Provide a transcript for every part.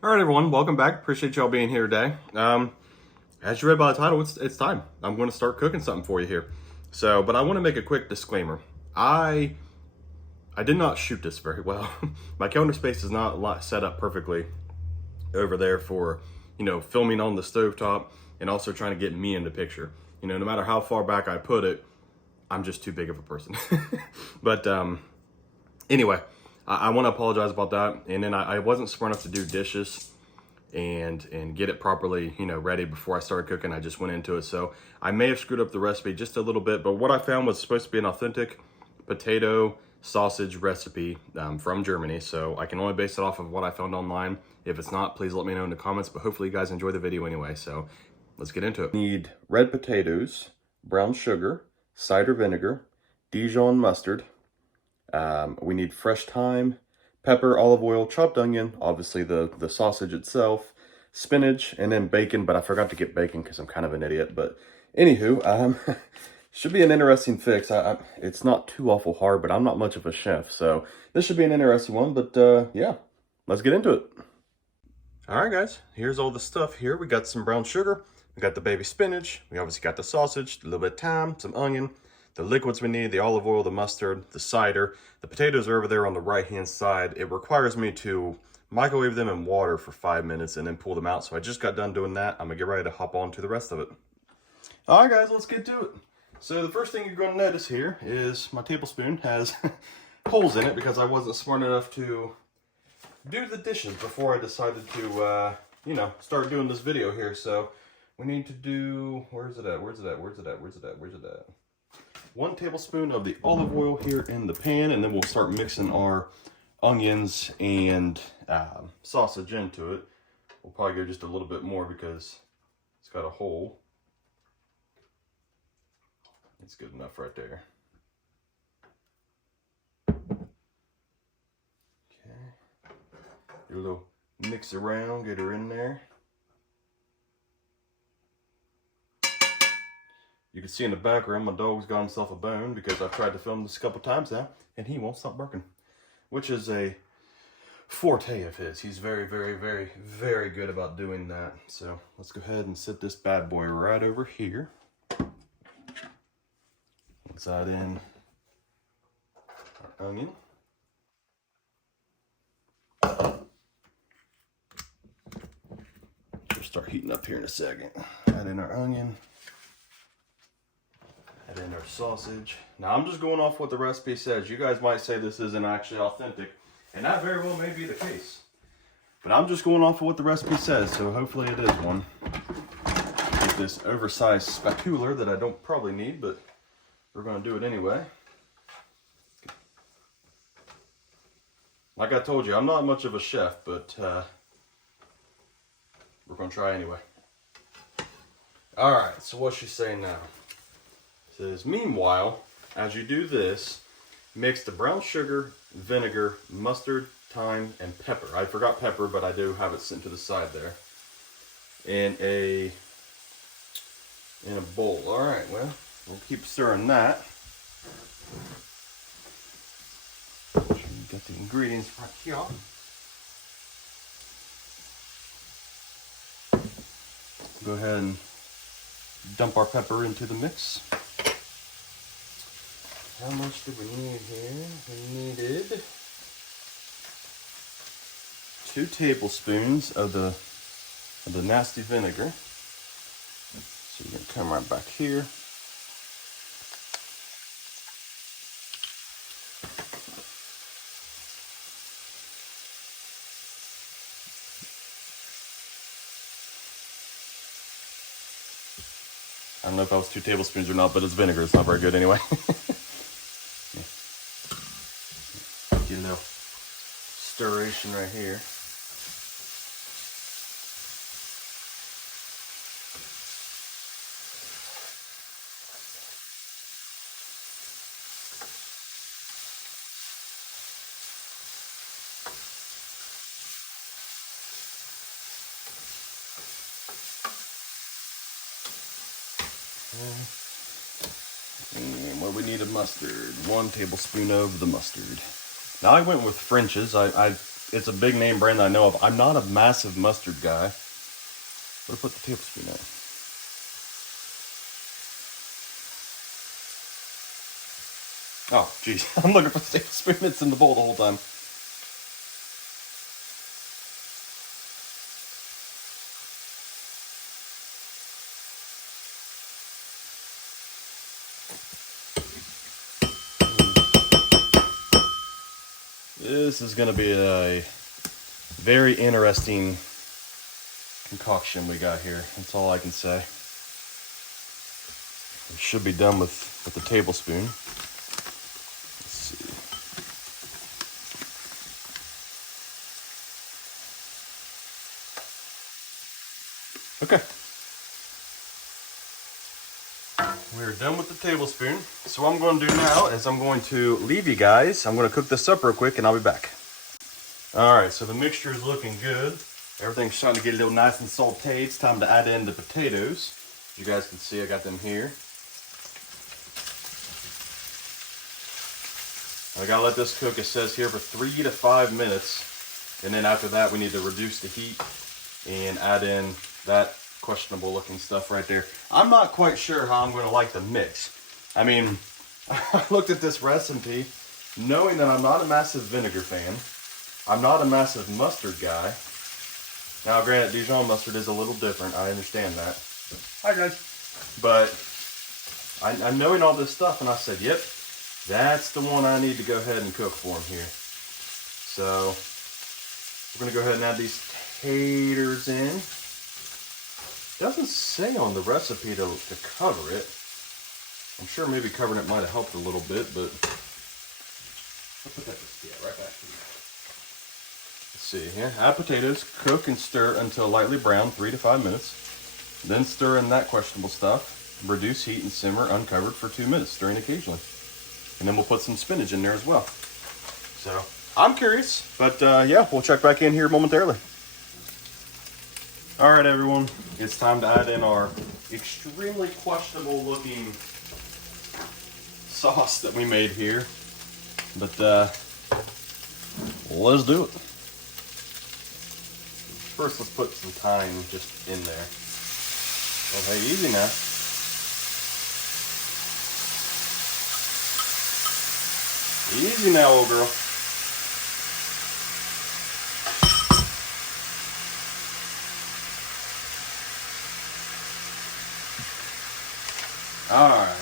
All right, everyone, welcome back. Appreciate y'all being here today. As you read by the title, it's time. I'm going to start cooking something for you here. But I want to make a quick disclaimer. I did not shoot this very well. My counter space is not set up perfectly over there for, filming on the stovetop and also trying to get me in the picture. No matter how far back I put it, I'm just too big of a person. But anyway, I want to apologize about that. And then I wasn't smart enough to do dishes and get it properly, ready before I started cooking. I just went into it. So I may have screwed up the recipe just a little bit, but what I found was supposed to be an authentic potato sausage recipe from Germany. So I can only base it off of what I found online. If it's not, please let me know in the comments, but hopefully you guys enjoy the video anyway. So let's get into it. Need red potatoes, brown sugar, cider vinegar, Dijon mustard. We need fresh thyme, pepper, olive oil, chopped onion, obviously the sausage itself, spinach, and then bacon, but I forgot to get bacon because I'm kind of an idiot. But anywho, should be an interesting fix. It's not too awful hard, but I'm not much of a chef, so this should be an interesting one. But yeah, let's get into it. All right, guys, here's all the stuff here. We got some brown sugar, we got the baby spinach, we obviously got the sausage, a little bit of thyme, some onion, the liquids we need, the olive oil, the mustard, the cider. The potatoes are over there on the right-hand side. It requires me to microwave them in water for 5 minutes and then pull them out. So I just got done doing that. I'm gonna get ready to hop on to the rest of it. All right, guys, let's get to it. So the first thing you're gonna notice here is my tablespoon has holes in it because I wasn't smart enough to do the dishes before I decided to, start doing this video here. So we need to do, where's it at? 1 tablespoon of the olive oil here in the pan, and then we'll start mixing our onions and sausage into it. We'll probably go just a little bit more because it's got a hole. It's good enough right there. Okay. Do a little mix around, get her in there. You can see in the background, my dog's got himself a bone because I've tried to film this a couple times now, and he won't stop barking, which is a forte of his. He's very, very, very, very good about doing that. So let's go ahead and set this bad boy right over here. Let's add in our onion. Should start heating up here in a second. Add in our onion. Add in our sausage. Now I'm just going off what the recipe says. You guys might say this isn't actually authentic, and that very well may be the case. But I'm just going off of what the recipe says, so hopefully it is one. Get this oversized spatula that I don't probably need, but we're going to do it anyway. Like I told you, I'm not much of a chef, but we're going to try anyway. Alright, so what's she saying now? Says, meanwhile, as you do this, mix the brown sugar, vinegar, mustard, thyme, and pepper. I forgot pepper, but I do have it sent to the side there. In a bowl. All right, well, we'll keep stirring that. Make sure you got the ingredients right here. Go ahead and dump our pepper into the mix. How much do we need here? We needed 2 tablespoons of the nasty vinegar. So you're gonna come right back here. I don't know if that was 2 tablespoons or not, but it's vinegar. It's not very good anyway. Get a little stirration right here. And what we need of mustard, 1 tablespoon of the mustard. Now I went with French's. I it's a big name brand that I know of. I'm not a massive mustard guy. Where to put the tablespoon at? Oh, geez. I'm looking for the tablespoon. It's in the bowl the whole time. This is going to be a very interesting concoction we got here. That's all I can say. We should be done with the tablespoon. Let's see. Okay. We're done with the tablespoon. So what I'm going to do now is I'm going to leave you guys. I'm going to cook this up real quick and I'll be back. All right, so the mixture is looking good. Everything's starting to get a little nice and sauteed. It's time to add in the potatoes. As you guys can see, I got them here. I gotta let this cook, it says here, for 3 to 5 minutes. And then after that, we need to reduce the heat and add in that questionable looking stuff right there. I'm not quite sure how I'm gonna like the mix. I mean, I looked at this recipe knowing that I'm not a massive vinegar fan. I'm not a massive mustard guy. Now, granted, Dijon mustard is a little different. I understand that. Hi, guys. But I'm knowing all this stuff, and I said, yep, that's the one I need to go ahead and cook for him here. So we're going to go ahead and add these taters in. It doesn't say on the recipe to cover it. I'm sure maybe covering it might have helped a little bit, but I'll put that right back to you. Let's see here. Add potatoes, cook and stir until lightly brown, 3 to 5 minutes. Then stir in that questionable stuff. Reduce heat and simmer uncovered for 2 minutes, stirring occasionally. And then we'll put some spinach in there as well. So I'm curious, but yeah, we'll check back in here momentarily. All right, everyone, it's time to add in our extremely questionable looking sauce that we made here. But let's do it. First, let's put some thyme just in there. Okay, easy now. Easy now, old girl. Alright.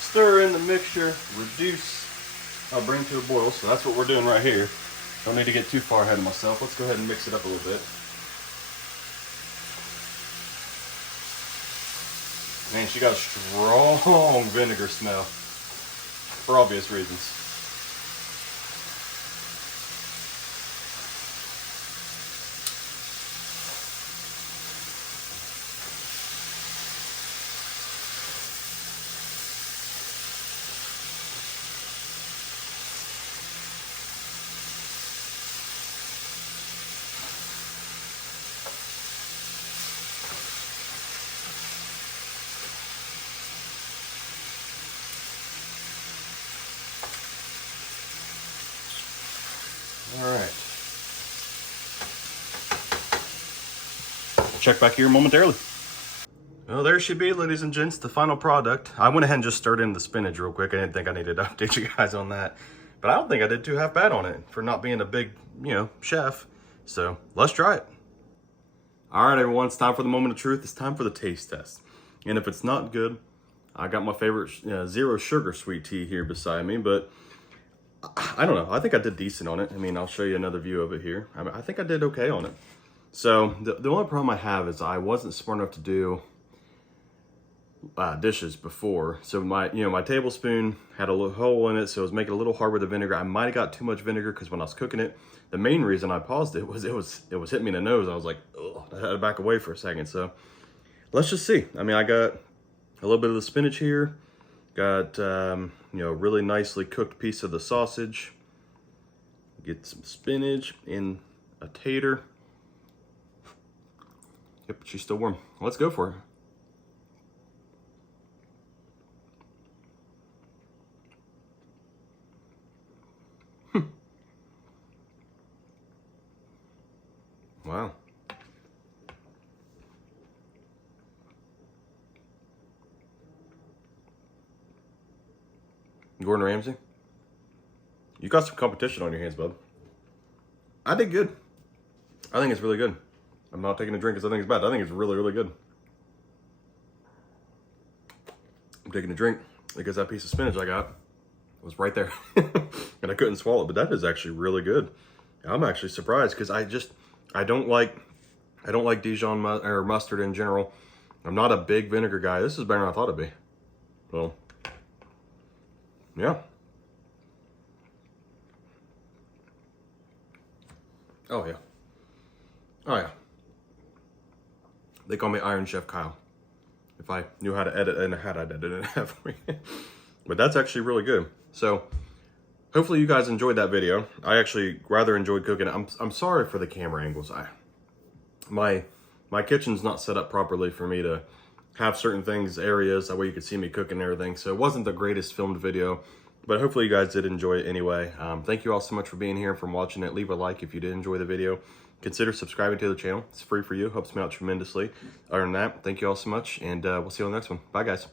Stir in the mixture, reduce, I'll bring to a boil. So that's what we're doing right here. Don't need to get too far ahead of myself. Let's go ahead and mix it up a little bit. Man, she got a strong vinegar smell for obvious reasons. All right. Check back here momentarily. Well, there she be, ladies and gents, the final product. I went ahead and just stirred in the spinach real quick. I didn't think I needed to update you guys on that. But I don't think I did too half bad on it for not being a big, chef. So let's try it. All right, everyone, it's time for the moment of truth. It's time for the taste test. And if it's not good, I got my favorite zero sugar sweet tea here beside me, but I don't know. I think I did decent on it. I mean, I'll show you another view of it here. I think I did okay on it. So the only problem I have is I wasn't smart enough to do dishes before. So my tablespoon had a little hole in it, so it was making it a little hard with the vinegar. I might have got too much vinegar because when I was cooking it, the main reason I paused it was it was hitting me in the nose. I was like, ugh, I had to back away for a second. So let's just see. I mean, I got a little bit of the spinach here. Got really nicely cooked piece of the sausage. Get some spinach in a tater. Yep, she's still warm. Let's go for it. Wow. Gordon Ramsay, you got some competition on your hands, bud. I did good. I think it's really good. I'm not taking a drink because I think it's bad. I think it's really, really good. I'm taking a drink because that piece of spinach I got was right there. And I couldn't swallow it, but that is actually really good. I'm actually surprised because I don't like Dijon or mustard in general. I'm not a big vinegar guy. This is better than I thought it'd be. So, yeah. Oh, yeah. Oh, yeah. They call me Iron Chef Kyle. If I knew how to edit in a hat, I'd edit it halfway. But that's actually really good. So, hopefully you guys enjoyed that video. I actually rather enjoyed cooking. I'm sorry for the camera angles. My kitchen's not set up properly for me to have certain things, areas, that way you could see me cooking and everything. So it wasn't the greatest filmed video, but hopefully you guys did enjoy it anyway. Thank you all so much for being here and for watching it. Leave a like if you did enjoy the video. Consider subscribing to the channel. It's free for you. Helps me out tremendously. Other than that, thank you all so much, and we'll see you on the next one. Bye, guys.